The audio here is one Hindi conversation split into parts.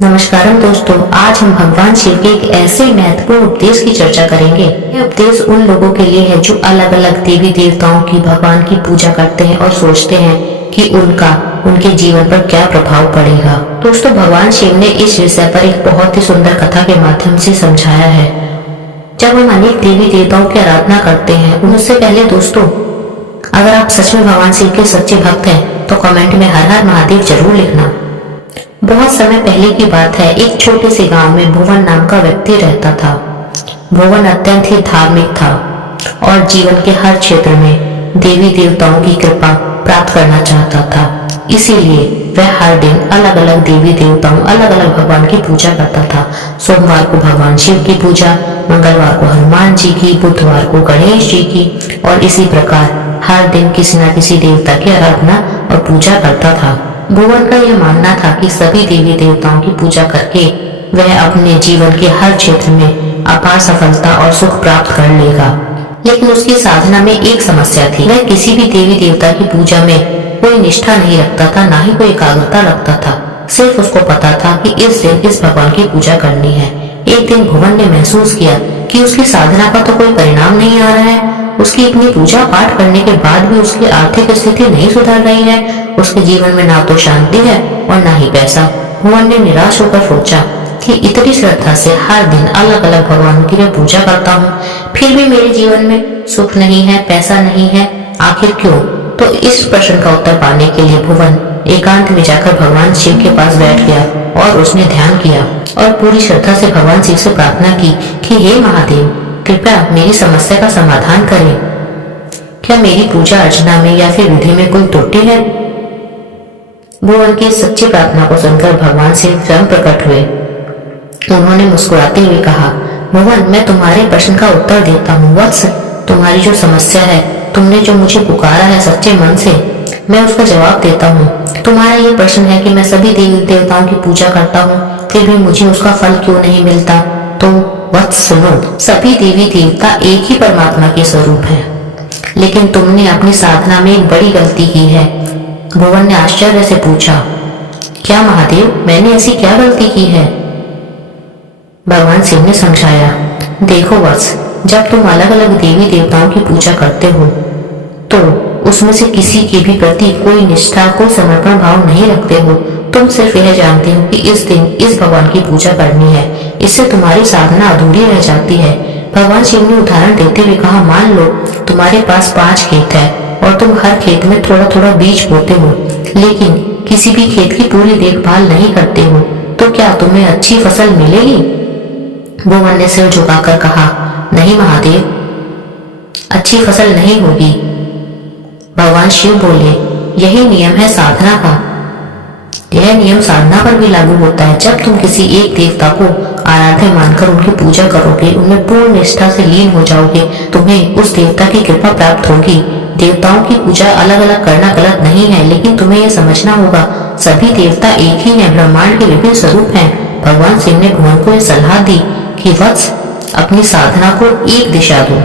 नमस्कारम दोस्तों, आज हम भगवान शिव के एक ऐसे महत्वपूर्ण उपदेश की चर्चा करेंगे। यह उपदेश उन लोगों के लिए है जो अलग अलग देवी देवताओं की, भगवान की पूजा करते हैं और सोचते हैं कि उनका उनके जीवन पर क्या प्रभाव पड़ेगा। दोस्तों, भगवान शिव ने इस विषय पर एक बहुत ही सुंदर कथा के माध्यम से समझाया है। जब हम अनेक देवी देवताओं की आराधना करते हैं, उससे पहले दोस्तों, अगर आप सच में भगवान शिव के सच्चे भक्त हैं तो कमेंट में हर हर महादेव जरूर लिखना। बहुत समय पहले की बात है, एक छोटे से गांव में भुवन नाम का व्यक्ति रहता था। भुवन अत्यंत ही धार्मिक था और जीवन के हर क्षेत्र में देवी देवताओं की कृपा प्राप्त करना चाहता था। इसीलिए वह हर दिन अलग अलग देवी देवताओं, अलग अलग भगवान की पूजा करता था। सोमवार को भगवान शिव की पूजा, मंगलवार को हनुमान जी की, बुधवार को गणेश जी की, और इसी प्रकार हर दिन किसी न किसी देवता की आराधना और पूजा करता था। भुवन का यह मानना था कि सभी देवी देवताओं की पूजा करके वह अपने जीवन के हर क्षेत्र में अपार सफलता और सुख प्राप्त कर लेगा। लेकिन उसकी साधना में एक समस्या थी। वह किसी भी देवी देवता की पूजा में कोई निष्ठा नहीं रखता था, ना ही कोई एकाग्रता रखता था। सिर्फ उसको पता था कि इस दिन इस भगवान की पूजा करनी है। एक दिन भुवन ने महसूस किया कि उसकी साधना का तो कोई परिणाम नहीं आ रहा है। उसकी इतनी पूजा पाठ करने के बाद भी उसकी आर्थिक स्थिति नहीं सुधर रही है। उसके जीवन में ना तो शांति है और ना ही पैसा। भुवन ने निराश होकर सोचा कि इतनी श्रद्धा से हर दिन अलग अलग भगवानों की मैं पूजा करता हूँ, फिर भी मेरे जीवन में सुख नहीं है, पैसा नहीं है, आखिर क्यों? तो इस प्रश्न का उत्तर पाने के लिए भुवन एकांत में जाकर भगवान शिव के पास बैठ गया और उसने ध्यान किया और पूरी श्रद्धा से भगवान शिव से प्रार्थना की कि हे महादेव, कृपया मेरी समस्या का समाधान करें। क्या मेरी पूजा अर्चना में या फिर विधि में कोई त्रुटि है? भुवन की सच्ची प्रार्थना को सुनकर भगवान शिव स्वयं प्रकट हुए। उन्होंने मुस्कुराते हुए कहा, भुवन, मैं तुम्हारे प्रश्न का उत्तर देता हूँ। वत्स, तुम्हारी जो समस्या है, तुमने जो मुझे पुकारा है सच्चे मन से, मैं उसका जवाब देता हूँ। तुम्हारा ये प्रश्न है कि मैं सभी देवी देवताओं की पूजा करता हूँ, फिर भी मुझे उसका फल क्यों नहीं मिलता। तो वत्स सुनो, सभी देवी देवता एक ही परमात्मा के स्वरूप है, लेकिन तुमने अपनी साधना में एक बड़ी गलती की है। भुवन ने आश्चर्य से पूछा, क्या महादेव, मैंने ऐसी क्या गलती की है? भगवान शिव ने समझाया, देखो वत्स, जब तुम अलग अलग देवी देवताओं की पूजा करते हो तो उसमें से किसी के भी प्रति कोई निष्ठा, कोई समर्पण भाव नहीं रखते हो। तुम सिर्फ यह जानते हो कि इस दिन इस भगवान की पूजा करनी है। इससे तुम्हारी साधना अधूरी रह जाती है। भगवान शिव ने उदाहरण देते हुए कहा, मान लो तुम्हारे पास 5 खेत है और तुम हर खेत में थोड़ा थोड़ा बीज बोते हो, लेकिन किसी भी खेत की पूरी देखभाल नहीं करते हो, तो क्या तुम्हें अच्छी फसल मिलेगी? भुवन ने सिर झुकाकर कहा, नहीं महादेव, अच्छी फसल नहीं होगी। भगवान शिव बोले, यही नियम है साधना का। यह नियम साधना पर भी लागू होता है। जब तुम किसी एक देवता को आराध्य मानकर उनकी पूजा करोगे, उनमें पूर्ण निष्ठा से लीन हो जाओगे, तुम्हें उस देवता की कृपा प्राप्त होगी। देवताओं की पूजा अलग अलग करना गलत नहीं है, लेकिन तुम्हें यह समझना होगा, सभी देवता एक ही हैं, ब्रह्मांड के विभिन्न स्वरूप हैं। भगवान शिव ने भुवन को यह सलाह दी कि वत्स, अपनी साधना को एक दिशा दो।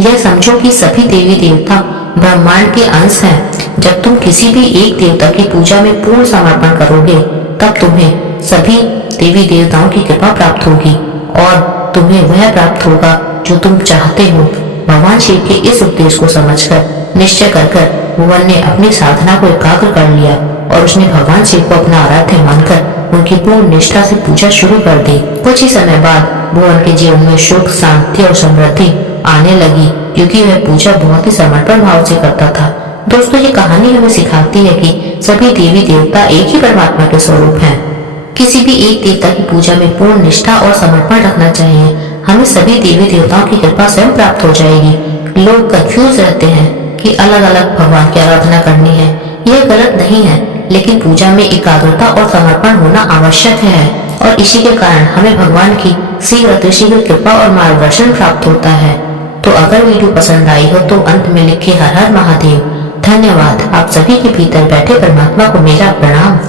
यह समझो कि सभी देवी देवता ब्रह्मांड के अंश हैं। जब तुम किसी भी एक देवता की पूजा में पूर्ण समर्पण करोगे, तब तुम्हें सभी देवी देवताओं की कृपा प्राप्त होगी और तुम्हें वह प्राप्त होगा जो तुम चाहते हो। भगवान शिव के इस उपदेश को समझकर, निश्चय कर भुवन ने अपनी साधना को एकाग्र कर लिया और उसने भगवान शिव को अपना आराध्य मानकर उनकी पूर्ण निष्ठा से पूजा शुरू कर दी। कुछ ही समय बाद भुवन के जीवन में सुख, शांति और समृद्धि आने लगी, क्योंकि वह पूजा बहुत ही समर्पण भाव से करता था। दोस्तों, ये कहानी हमें सिखाती है कि सभी देवी देवता एक ही परमात्मा के स्वरूप हैं। किसी भी एक देवता की पूजा में पूर्ण निष्ठा और समर्पण रखना चाहिए। हमें सभी देवी देवताओं की कृपा स्वयं प्राप्त हो जाएगी। लोग कंफ्यूज रहते हैं कि अलग अलग भगवान की आराधना करनी है। यह गलत नहीं है, लेकिन पूजा में एकाग्रता और समर्पण होना आवश्यक है, और इसी के कारण हमें भगवान की शीघ्र कृपा और मार्गदर्शन प्राप्त होता है। तो अगर वीडियो पसंद आई हो तो अंत में लिखे हर हर महादेव। धन्यवाद। आप सभी के भीतर बैठे परमात्मा को मेरा प्रणाम।